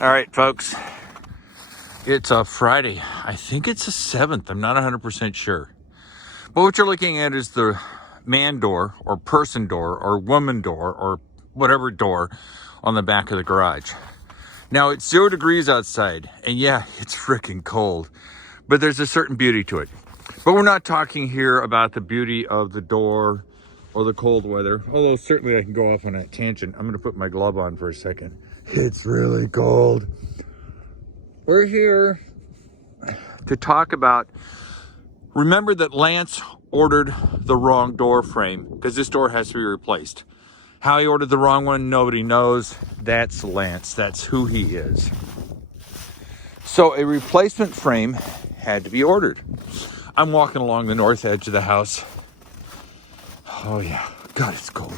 All right, folks, it's a Friday. I think it's the 7th. I'm not 100% sure. But what you're looking at is the man door or person door or woman door or whatever door on the back of the garage. Now, it's 0 degrees outside, and yeah, it's freaking cold, but there's a certain beauty to it. But we're not talking here about the beauty of the door or the cold weather, although certainly I can go off on a tangent. I'm going to put my glove on for a second. It's really cold. We're here to talk about, remember that Lance ordered the wrong door frame because this door has to be replaced. How he ordered the wrong one, nobody knows. That's Lance. That's who he is. So a replacement frame had to be ordered. I'm walking along the north edge of the house. Oh yeah, God, it's cold.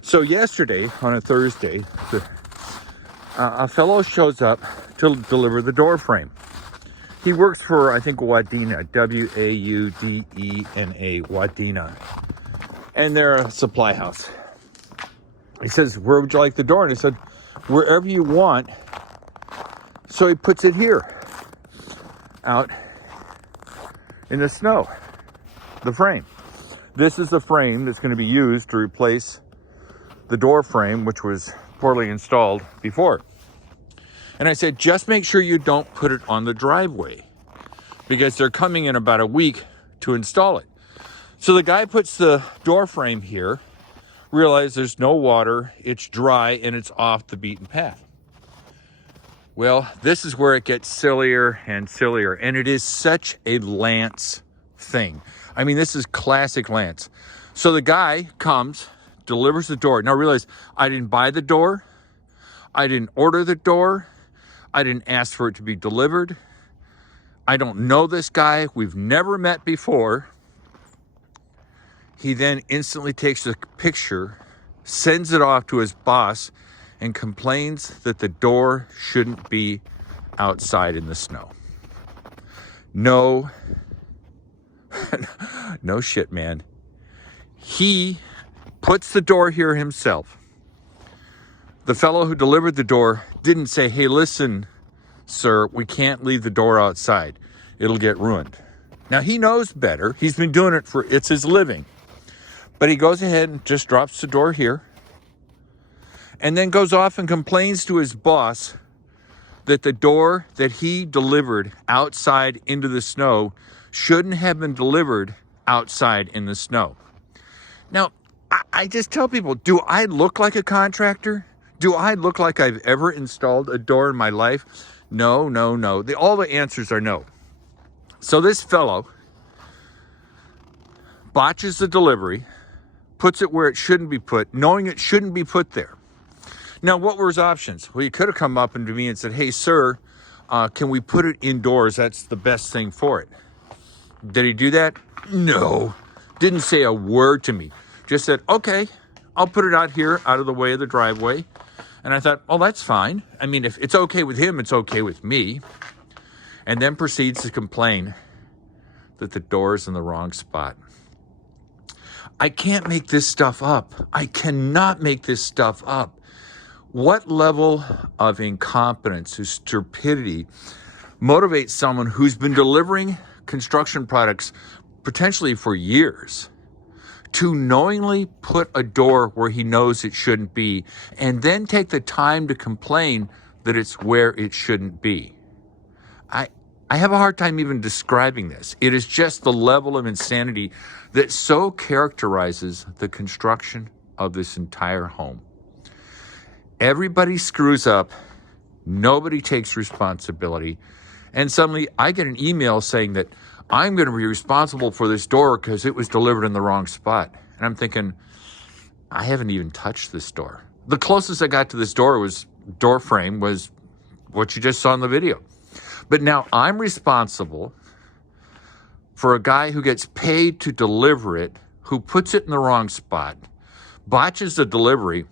So yesterday, on a Thursday, a fellow shows up to deliver the door frame. He works for, I think, Wadena, W-A-U-D-E-N-A, Wadena. And they're a supply house. He says, where would you like the door? And I said, wherever you want. So he puts it here, out in the snow, the frame. This is the frame that's going to be used to replace the door frame, which was poorly installed before. And I said, just make sure you don't put it on the driveway because they're coming in about a week to install it. So the guy puts the door frame here, realize there's no water, it's dry, and it's off the beaten path. Well, this is where it gets sillier and sillier, and it is such a Lance thing. I mean, this is classic Lance. So the guy comes, delivers the door. Now realize, I didn't buy the door. I didn't order the door. I didn't ask for it to be delivered. I don't know this guy. We've never met before. He then instantly takes a picture, sends it off to his boss, and complains that the door shouldn't be outside in the snow. No, no shit, man. He puts the door here himself. The fellow who delivered the door didn't say, hey, listen, sir, we can't leave the door outside. It'll get ruined. Now, he knows better. He's been doing it it's his living. But he goes ahead and just drops the door here and then goes off and complains to his boss that the door that he delivered outside into the snow shouldn't have been delivered outside in the snow. Now, I just tell people, do I look like a contractor? Do I look like I've ever installed a door in my life? No, no, no. All the answers are no. So this fellow botches the delivery, puts it where it shouldn't be put, knowing it shouldn't be put there. Now, what were his options? Well, he could have come up to me and said, hey, sir, can we put it indoors? That's the best thing for it. Did he do that? No. Didn't say a word to me. Just said, okay, I'll put it out here, out of the way of the driveway. And I thought, oh, that's fine. I mean, if it's okay with him, it's okay with me. And then proceeds to complain that the door is in the wrong spot. I can't make this stuff up. I cannot make this stuff up. What level of incompetence or stupidity motivates someone who's been delivering construction products potentially for years to knowingly put a door where he knows it shouldn't be and then take the time to complain that it's where it shouldn't be? I have a hard time even describing this. It is just the level of insanity that so characterizes the construction of this entire home. Everybody screws up. Nobody takes responsibility. And suddenly I get an email saying that I'm going to be responsible for this door because it was delivered in the wrong spot. And I'm thinking, I haven't even touched this door. The closest I got to this door frame was what you just saw in the video. But now I'm responsible for a guy who gets paid to deliver it, who puts it in the wrong spot, botches the delivery.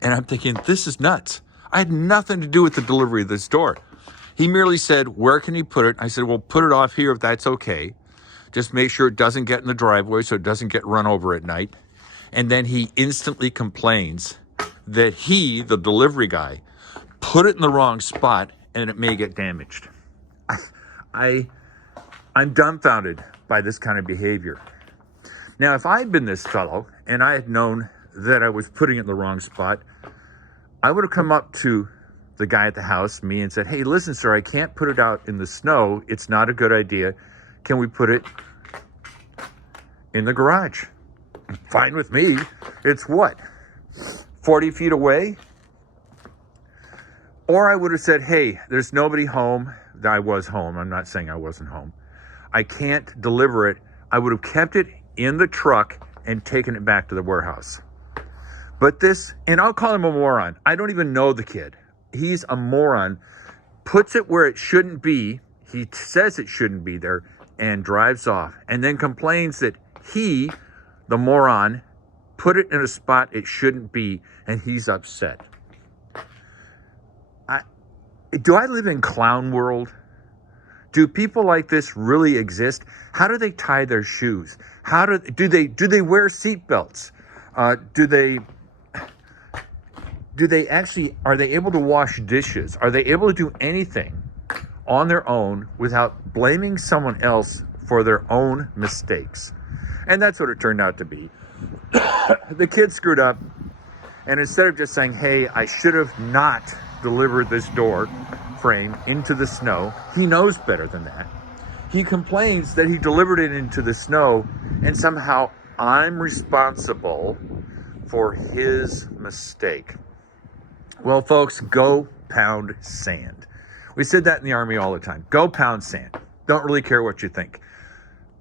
And I'm thinking, this is nuts. I had nothing to do with the delivery of this door. He merely said, where can he put it? I said, well, put it off here if that's okay. Just make sure it doesn't get in the driveway so it doesn't get run over at night. And then he instantly complains that he, the delivery guy, put it in the wrong spot and it may get damaged. I'm dumbfounded by this kind of behavior. Now, if I had been this fellow and I had known that I was putting it in the wrong spot, I would have come up to the guy at the house, me, and said, hey, listen, sir, I can't put it out in the snow. It's not a good idea. Can we put it in the garage? Fine with me. It's what, 40 feet away? Or I would have said, hey, there's nobody home. I was home. I'm not saying I wasn't home. I can't deliver it. I would have kept it in the truck and taken it back to the warehouse. But this, and I'll call him a moron. I don't even know the kid. He's a moron. Puts it where it shouldn't be. He says it shouldn't be there and drives off. And then complains that he, the moron, put it in a spot it shouldn't be, and he's upset. Do I live in clown world? Do people like this really exist? How do they tie their shoes? How do they wear seatbelts? Do they actually, are they able to wash dishes? Are they able to do anything on their own without blaming someone else for their own mistakes? And that's what it turned out to be. The kid screwed up, and instead of just saying, hey, I should have not delivered this door frame into the snow, he knows better than that. He complains that he delivered it into the snow, and somehow I'm responsible for his mistake. Well, folks, go pound sand. We said that in the Army all the time. Go pound sand. Don't really care what you think.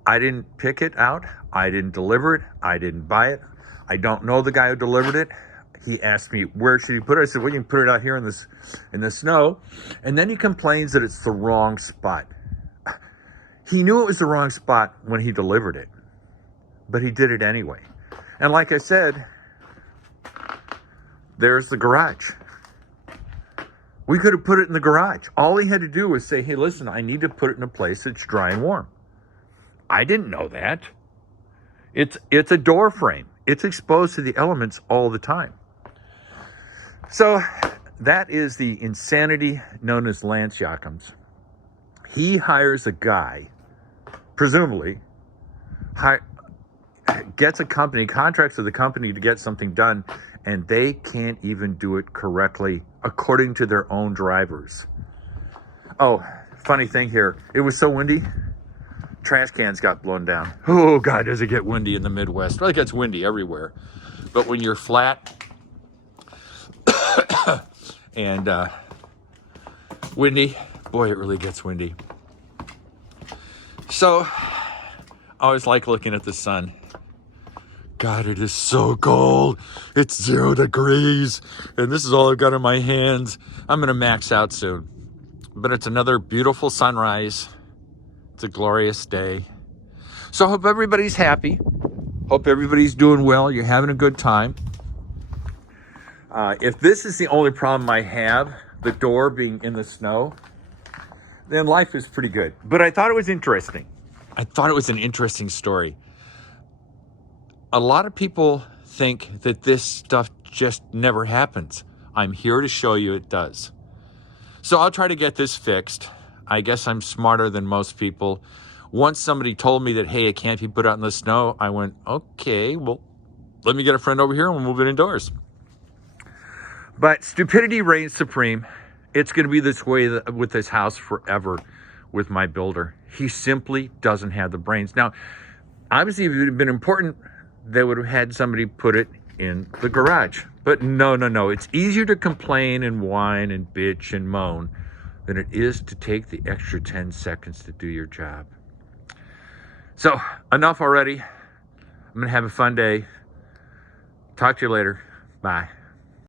I didn't pick it out. I didn't deliver it. I didn't buy it. I don't know the guy who delivered it. He asked me, where should he put it? I said, well, you can put it out here in the snow. And then he complains that it's the wrong spot. He knew it was the wrong spot when he delivered it, but he did it anyway. And like I said, there's the garage. We could have put it in the garage. All he had to do was say, hey, listen, I need to put it in a place that's dry and warm. I didn't know that. It's a door frame. It's exposed to the elements all the time. So that is the insanity known as Lance Jochims. He hires a guy, presumably, gets a company, contracts with a company to get something done, and they can't even do it correctly according to their own drivers. Oh, funny thing here. It was so windy, trash cans got blown down. Oh, God, does it get windy in the Midwest? Well, it gets windy everywhere. But when you're flat and windy, boy, it really gets windy. So, I always like looking at the sun. God, it is so cold. It's 0 degrees. And this is all I've got in my hands. I'm going to max out soon. But it's another beautiful sunrise. It's a glorious day. So I hope everybody's happy. Hope everybody's doing well. You're having a good time. If this is the only problem I have, the door being in the snow, then life is pretty good. But I thought it was interesting. I thought it was an interesting story. A lot of people think that this stuff just never happens. I'm here to show you it does. So I'll try to get this fixed. I guess I'm smarter than most people. Once somebody told me that, hey, it can't be put out in the snow, I went, okay, well, let me get a friend over here and we'll move it indoors. But stupidity reigns supreme. It's going to be this way with this house forever with my builder. He simply doesn't have the brains. Now, obviously, if it had been important, they would have had somebody put it in the garage. But no. It's easier to complain and whine and bitch and moan than it is to take the extra 10 seconds to do your job. So, enough already. I'm going to have a fun day. Talk to you later. Bye.